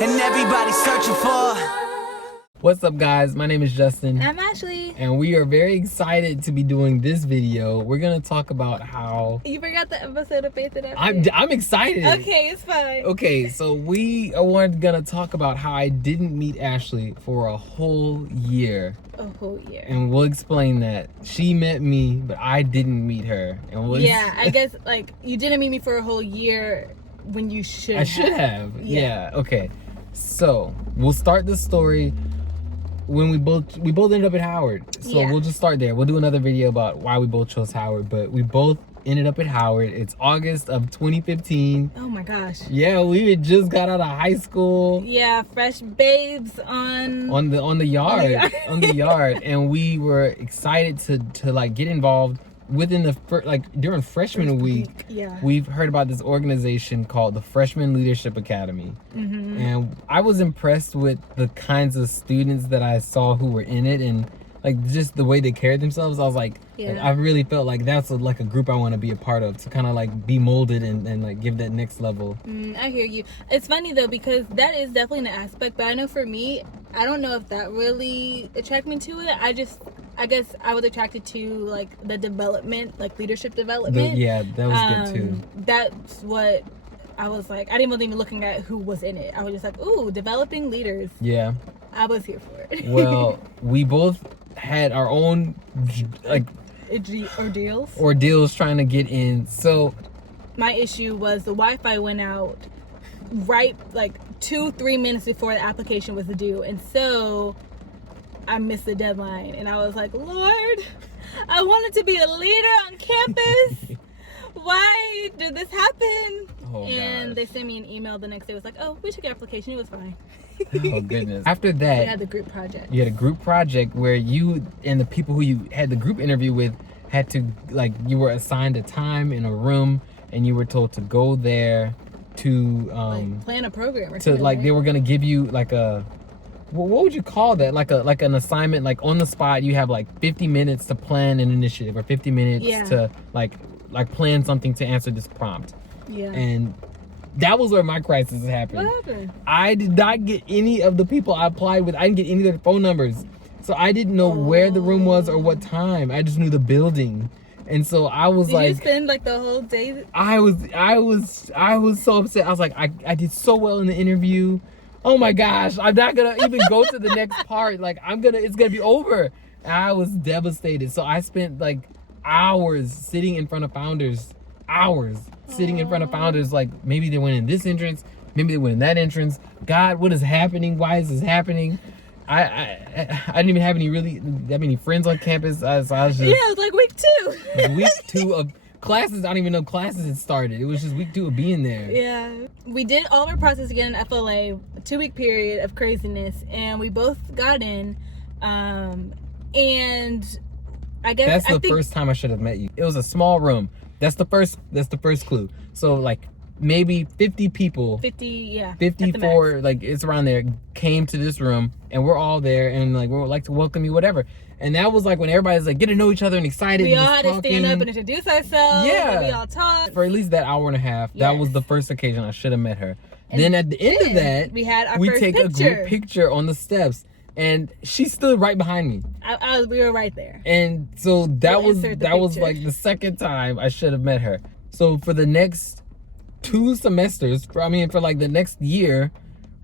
and everybody's searching for. What's up, guys? My name is Justin. I'm Ashley. And we are very excited to be doing this video. We're gonna talk about how... You forgot the episode of Faith and Ashley. I'm excited. Okay, it's fine. Okay, so we are gonna talk about how I didn't meet Ashley for a whole year. A whole year. And we'll explain that. She met me, but I didn't meet her. And yeah, I guess, like, you didn't meet me for a whole year when you should have. I should have. Yeah, okay. So, we'll start the story when we both ended up at Howard. So we'll just start there. We'll do another video about why we both chose Howard, but we both ended up at Howard. It's August of 2015. Oh my gosh. Yeah, we had just got out of high school. Yeah, fresh babes on the yard. On the yard. And we were excited to like get involved within the during freshman week. Yeah, we've heard about this organization called the Freshman Leadership Academy. And I was impressed with the kinds of students that I saw who were in it, and like just the way they carried themselves. I was like, I really felt like that's a group I want to be a part of, to kind of like be molded and like give that next level. I hear you. It's funny though, because that is definitely an aspect, but I know for me, I don't know if that really attracted me to it. I guess I was attracted to like the development, like leadership development. That was good too. That's what I was like. I didn't even looking at who was in it. I was just like, ooh, developing leaders. Yeah. I was here for it. Well, we both had our own like ordeals trying to get in. So my issue was the Wi-Fi went out right like 2-3 minutes before the application was due, and so I missed the deadline, and I was like, Lord, I wanted to be a leader on campus. Why did this happen? And they sent me an email the next day. It was like, oh, we took your application. It was fine. Oh, goodness. After that, we had the group project. You had a group project where you and the people who you had the group interview with had to, like, you were assigned a time in a room, and you were told to go there to like plan a program or something. Like, they were going to give you like a... What would you call that? Like an assignment, like on the spot. You have like 50 minutes to plan an initiative, or 50 minutes to like plan something to answer this prompt. Yeah. And that was where my crisis happened. What happened? I did not get any of the people I applied with. I didn't get any of their phone numbers, so I didn't know where the room was or what time. I just knew the building. And so I was did you spend like the whole day? I was so upset. I was like, I did so well in the interview. Oh my gosh, I'm not gonna even go to the next part. Like, it's gonna be over. And I was devastated. So I spent like hours sitting in front of founders. Like, maybe they went in this entrance, maybe they went in that entrance. God, what is happening? Why is this happening? I didn't even have that many friends on campus. So I was just, it was like week 2. Week 2 of classes. I don't even know classes had started. It was just week 2 of being there. Yeah, we did all of our process again in FLA, a 2-week period of craziness, and we both got in. And I guess that's the first time I should have met you. It was a small room. That's the first clue. So like maybe 50 people, 54, like it's around there, came to this room, and we're all there, and like we would like to welcome you, whatever. And that was like when everybody's like getting to know each other and excited. We all had to stand up and introduce ourselves. Yeah, we all talked for at least that hour and a half. Yes. That was the first occasion I should have met her. And then at the end of that, we take a group picture on the steps, and she stood right behind me. We were right there. And so that was like the second time I should have met her. So for the next 2 semesters, for like the next year,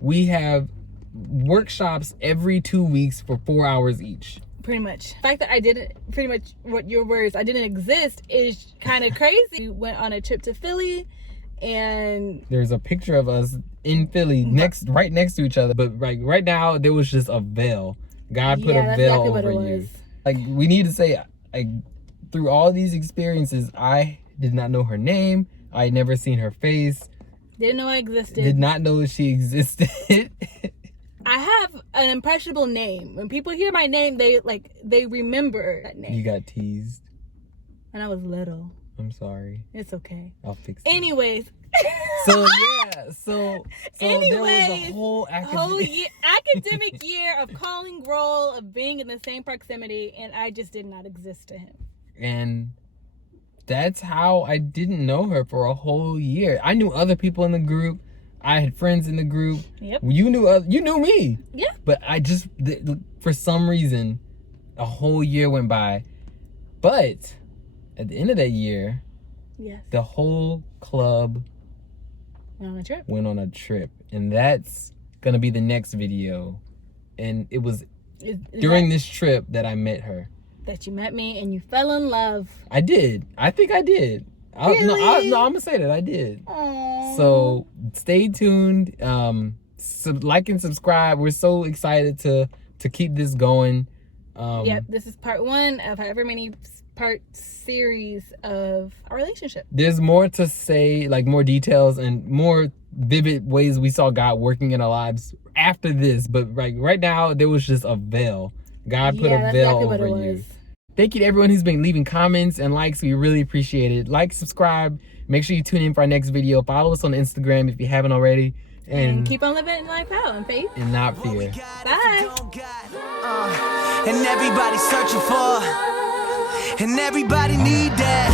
we have workshops every 2 weeks for 4 hours each. Pretty much. The fact that I didn't, pretty much what your words, I didn't exist is kind of crazy. We went on a trip to Philly, and there's a picture of us in Philly right next to each other. But right now, there was just a veil. God put a veil over you. Like, we need to say, like, through all these experiences, I did not know her name. I had never seen her face. Didn't know I existed. Did not know she existed. I have an impressionable name. When people hear my name, they remember that name. You got teased. And I was little. I'm sorry. It's okay. I'll fix it. Anyways. So anyways, there was a whole academic year of calling roll, of being in the same proximity, and I just did not exist to him. And that's how I didn't know her for a whole year. I knew other people in the group. I had friends in the group. Yep. You knew me. Yeah. But for some reason, a whole year went by. But at the end of that year, Yes. the whole club Went on a trip. went on a trip. And that's going to be the next video. And it was Is during that, this trip that I met her. that you met me and you fell in love. I did. I think I did. Really? I'm going to say that. I did. Aww. So stay tuned. Like and subscribe. We're so excited to keep this going. Yep, this is part 1 of however many part series of our relationship. There's more to say, like more details and more vivid ways we saw God working in our lives after this. But right now, there was just a veil. God put a veil over you. Thank you to everyone who's been leaving comments and likes. We really appreciate it. Like, subscribe. Make sure you tune in for our next video. Follow us on Instagram if you haven't already. And keep on living life out in faith. And not fear. Bye. And everybody searching for, and everybody need that.